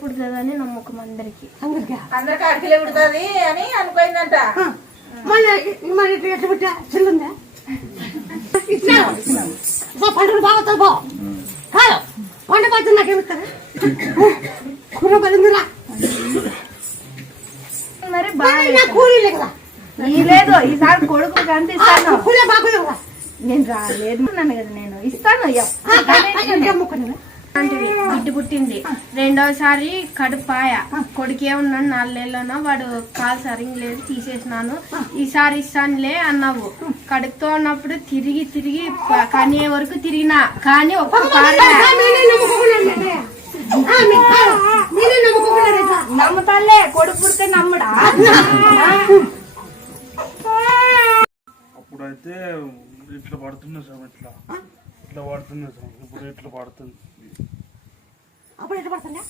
పుడుతుందని నమ్మకం అందరికి అందరికి అడిగిలే పుడుతుంది అని అనుకోయిందంట. ఎట్లా పుట్టా చెల్లుందా పండుగ బాగా పో కాదు వంట పడుతుంది నాకేమిస్తారా కూర పడిందిరా మరి బాగా కూలీలే కదా లేదు ఈసారి కొడుకు కనిపిస్తాను. కూలే బాగా నేను రాలేదు అన్నాను కదా, నేను ఇస్తాను. బిడ్డ పుట్టింది, రెండోసారి కడుపాయ కొడుకే ఉన్నాను 4 నెలలోనో, వాడు కాలు సరిగ్గా లేదు తీసేసినాను, ఈసారి ఇస్తానులే అన్నావు. కడుపుతో ఉన్నప్పుడు తిరిగి తిరిగి కనే వరకు తిరిగినా కానీ ఒక్క నమ్ముతాలే. కొడుకు పుడితే నమ్ముడా? అప్పుడైతే ఇట్లా పడుతున్నా సార్, ఇట్లా పడుతున్నా సార్. ఇప్పుడు ఇట్లా పడుతుంది. అప్పుడు ఎట్లా పడుతుందా?